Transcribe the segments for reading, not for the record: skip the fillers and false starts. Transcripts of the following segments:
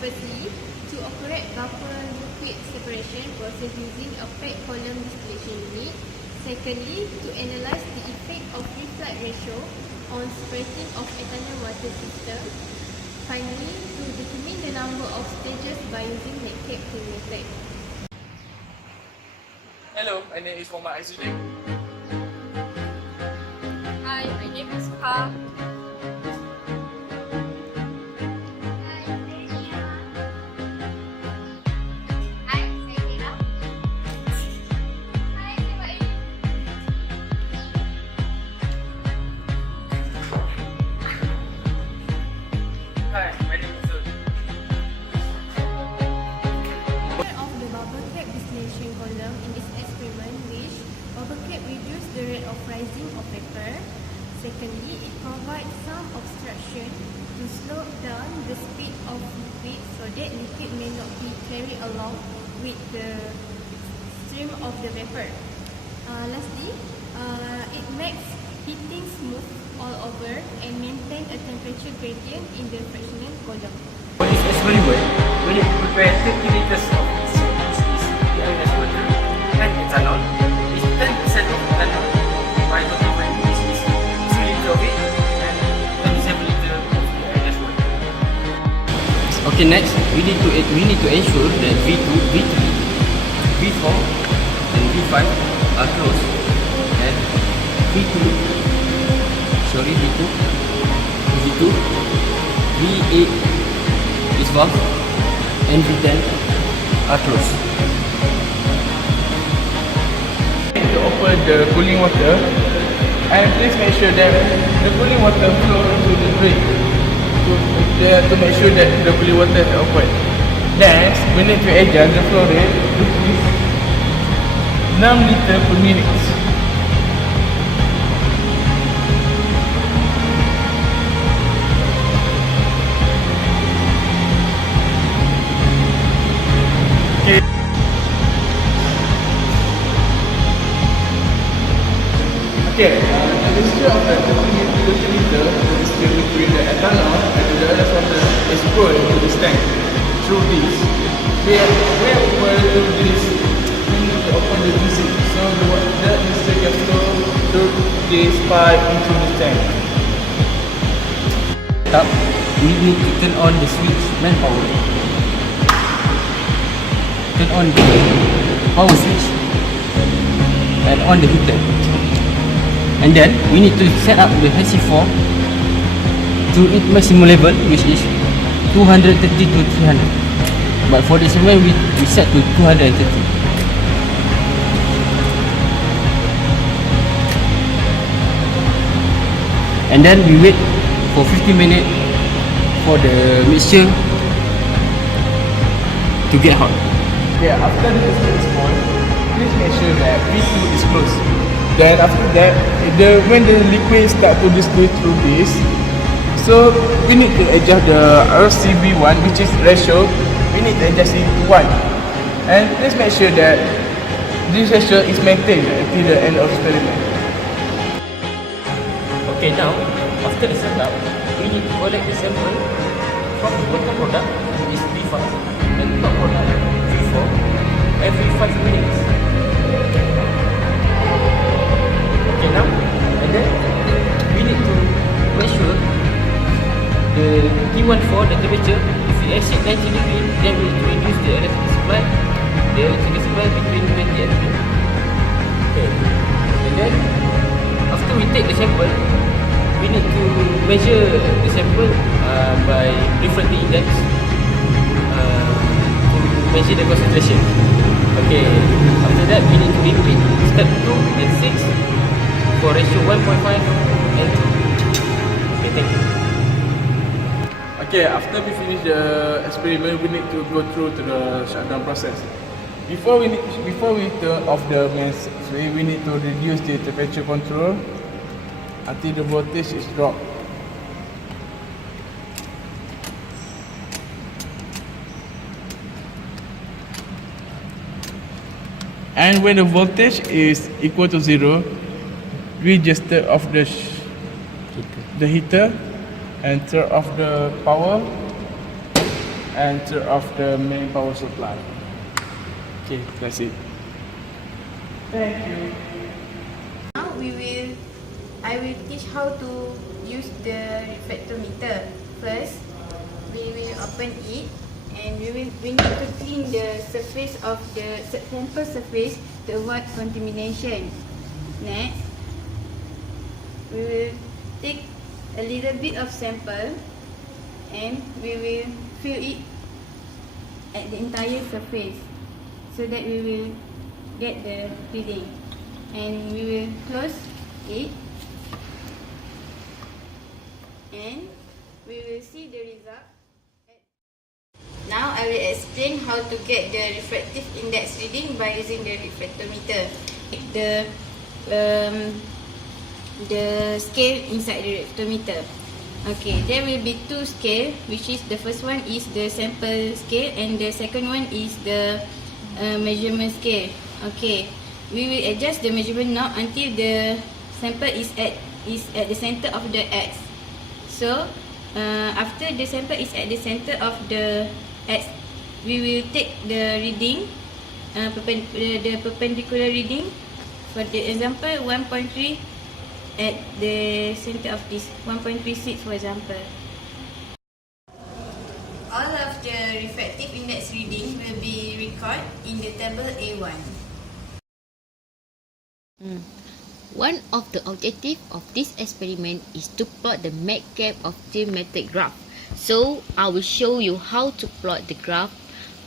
Firstly, to operate vapor liquid separation process using a packed column distillation unit. Secondly, to analyze the effect of reflux ratio on separating of ethanol water system. Finally, to determine the number of stages by using the captain method. Hello, my name is Muhammad Aizudin. Hi, my name is Suha. Hi, my name is Zul. Of the bubble cap distillation column in this experiment, which bubble cap reduce the rate of rising of vapor. Secondly, it provides some obstruction to slow down the speed of liquid so that liquid may not be carried along with the stream of the vapor. Lastly, it makes heating smooth all over and maintain a temperature gradient in the fractional column. For this experiment, we need to prepare 30 liters of distillation water and ethanol. It's 10% of ethanol by total volume, which is 2 liters of it and 27 liters of distillation water. Okay, next we need to ensure that V2, V3, V4 and V5 are closed, and V2, V8 is valve and V10 are closed. To open the cooling water, and please make sure that the cooling water flow into the drain to make sure that the cooling water is open. Next, we need to adjust the flow rate to 6 liters per minute. Okay, the mixture of the 30 liter is filled between the ethanol and the other water is poured into this tank. Through this, we are poured through this, we need to open the music, so the water mixture can flow through this pipe into the tank. Up, we need to turn on the switch manpower. Turn on the power switch and on the heater. And then we need to set up the HC4 to its maximum level, which is 230 to 300. But for this one, we set to 230. And then we wait for 15 minutes for the mixture to get hot. Yeah, after the mixture is poured, please make sure that V2 is closed. Then after that, when the liquid start to distillate through this, so we need to adjust the RCB1, which is ratio. We need to adjust it to 1. And please make sure that this ratio is maintained until the end of the experiment. Okay, now after the setup, we need to collect the sample from the bottom product, which is V5, and the top product, V4, every 5 minutes. Okay, now, and then we need to measure the T14, the temperature. If it exceeds 90 degrees, then we need to reduce the electric supply. The electric supply between 20 and 30. Okay, and then after we take the sample, we need to measure the sample by refractive index to measure the concentration. Okay, after that we need to repeat step 2 and 6 for ratio 1.5 and 2. Okay, thank you. Okay, after we finish the experiment, we need to go through to the shutdown process. Before we turn off the main switch, we need to reduce the temperature control until the voltage is dropped. And when the voltage is equal to 0, we just turn off the heater and turn off the power and turn off the main power supply. Okay, that's it. Thank you. Now I will teach how to use the refractometer. First, we will open it and we need to clean the surface of the sample surface to avoid contamination. Next, we will take a little bit of sample and we will fill it at the entire surface so that we will get the reading, and we will close it and we will see the result. Now I will explain how to get the refractive index reading by using the refractometer. The scale inside the refractometer. Okay, there will be two scale, which is the first one is the sample scale and the second one is the measurement scale. Okay, we will adjust the measurement knob until the sample is at the center of the X. So after the sample is at the center of the X, we will take the reading, the perpendicular reading. For the example, 1.3 at the center of this, 1.36 for example. All of the refractive index reading will be recorded in the table A1. One of the objectives of this experiment is to plot the MATLAB of trigonometric graph. So I will show you how to plot the graph.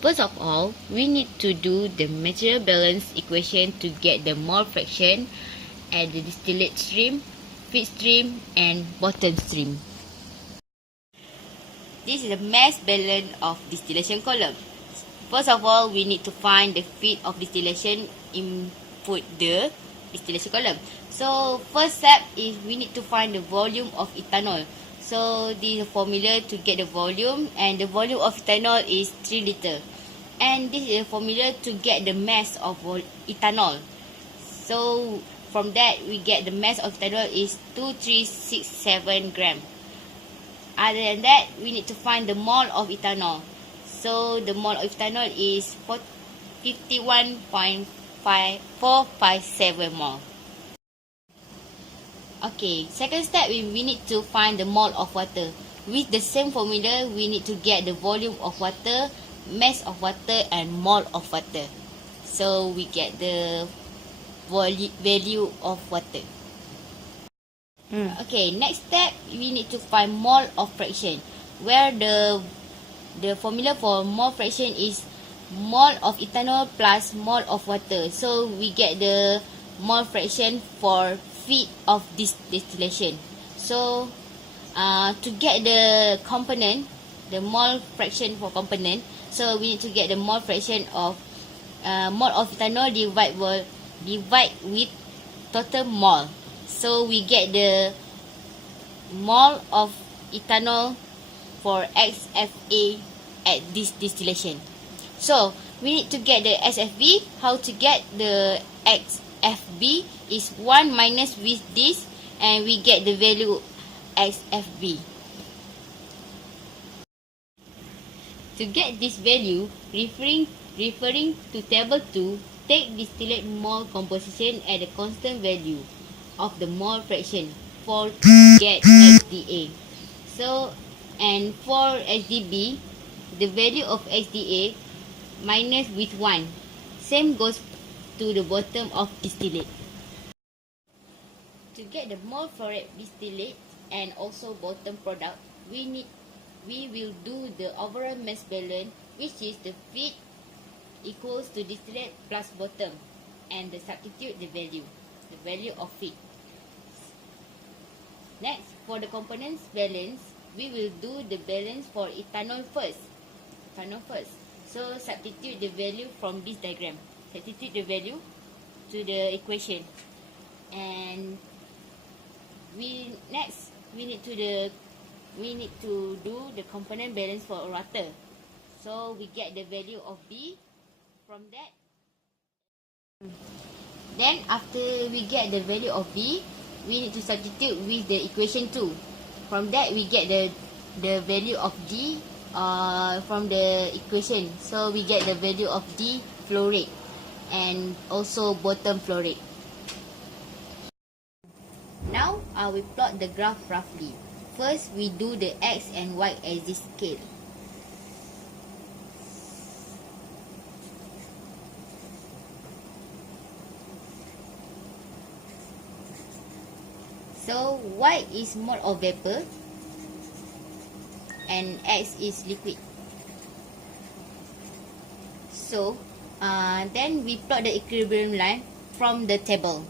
First of all, we need to do the material balance equation to get the mole fraction at the distillate stream, feed stream and bottom stream. This is the mass balance of distillation column. First of all, we need to find the feed of distillation, input the distillation column. So first step is we need to find the volume of ethanol. So this is the formula to get the volume, and the volume of ethanol is 3 liter. And this is the formula to get the mass of ethanol. So from that we get the mass of ethanol is 2367 gram. Other than that, we need to find the mole of ethanol. So the mole of ethanol is 51.457 mole. Okay, second step we need to find the mole of water. With the same formula, we need to get the volume of water, mass of water and mole of water. So we get the value of water. Okay, next step we need to find mole of fraction, where the formula for mole fraction is mole of ethanol plus mole of water. So we get the mole fraction for feed of this distillation. So to get the component, the mole fraction for component, so we need to get the mole fraction of mole of ethanol divide with total mole. So we get the mole of ethanol for XFA at this distillation. So we need to get the SFB. How to get the XFB is 1 minus with this, and we get the value XFB. To get this value, referring to table 2, take distillate mole composition at a constant value of the mole fraction for get XDA. So, and for XDB, the value of XDA minus with 1. Same goes to the bottom of distillate. To get the mole for distillate and also bottom product, we will do the overall mass balance, which is the feed equals to distillate plus bottom, and the substitute the value of feed. Next, for the components balance, we will do the balance for ethanol first. So substitute the value from this diagram. Substitute the value to the equation, and we need to do the component balance for water. So we get the value of B from that. Then after we get the value of B, we need to substitute with the equation 2. From that we get the value of G from the equation. So we get the value of D flow rate and also bottom flow rate. Now we plot the graph roughly. First we do the X and Y axis scale. So Y is mole of vapor and X is liquid. So then we plot the equilibrium line from the table.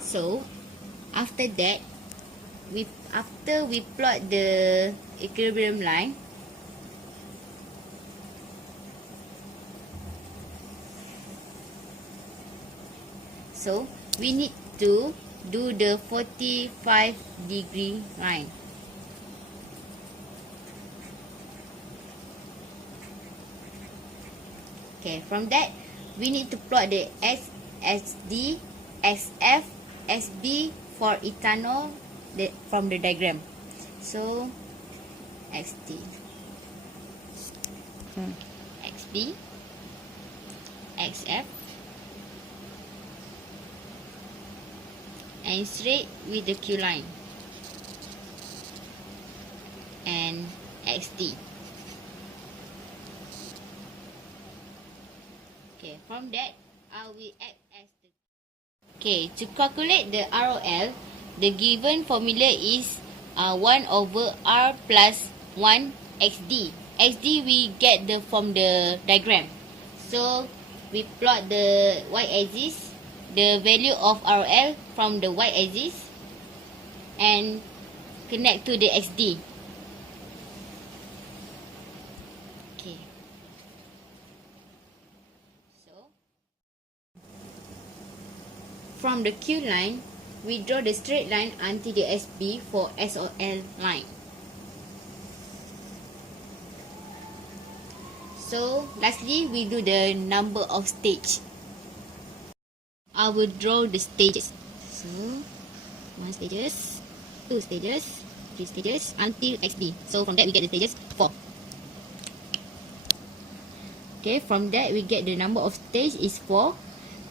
So after that, after we plot the equilibrium line, so we need to do the 45-degree line. Okay, from that we need to plot the SSD, SF, SB for ethanol from the diagram. So XD, XB, XF, and straight with the Q line, and XD. Okay, from that we add as the. Okay, to calculate the ROL, the given formula is 1 over R plus 1 XD. XD we get from the diagram. So we plot the y-axis, the value of ROL from the y-axis, and connect to the XD. Okay. So from the Q line, we draw the straight line until the SB for SOL line. So lastly, we do the number of stage. I will draw the stages. So 1 stages, 2 stages, 3 stages until XB. So from that we get the stages 4. Okay, from that we get the number of stage is 4.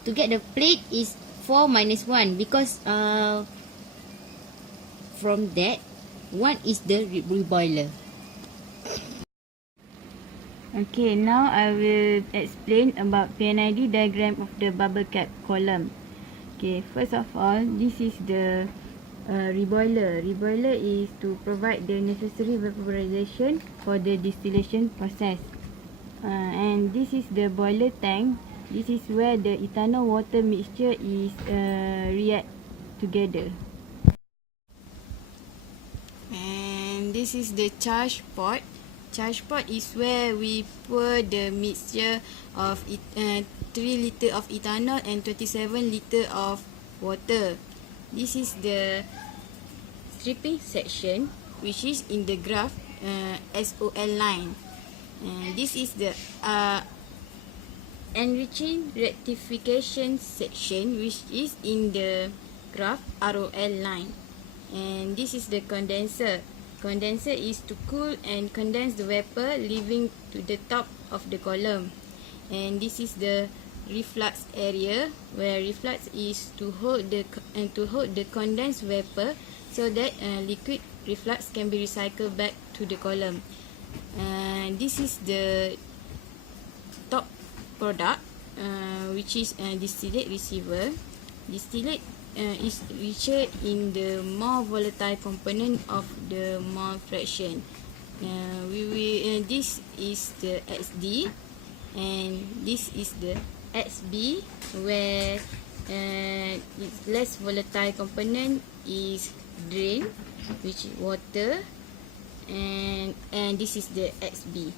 To get the plate is 4 minus 1 because from that 1 is the reboiler. Okay, now I will explain about PNID diagram of the bubble cap column. Okay, first of all, this is the reboiler. Reboiler is to provide the necessary vaporization for the distillation process. And this is the boiler tank. This is where the ethanol water mixture is react together. And this is the charge pot. Charge pot is where we pour the mixture of 3 liter of ethanol and 27 liter of water. This is the stripping section, which is in the graph SOL line. This is the enriching rectification section, which is in the graph ROL line. And this is the condenser. Condenser is to cool and condense the vapor leaving to the top of the column. And this is the reflux area, where reflux is to hold the condensed vapor so that liquid reflux can be recycled back to the column. This is the top product, which is a distillate receiver. Distillate is richer in the more volatile component of the mole fraction. This is the XD, and this is the XB, where its less volatile component is drain, which is water, and this is the XB.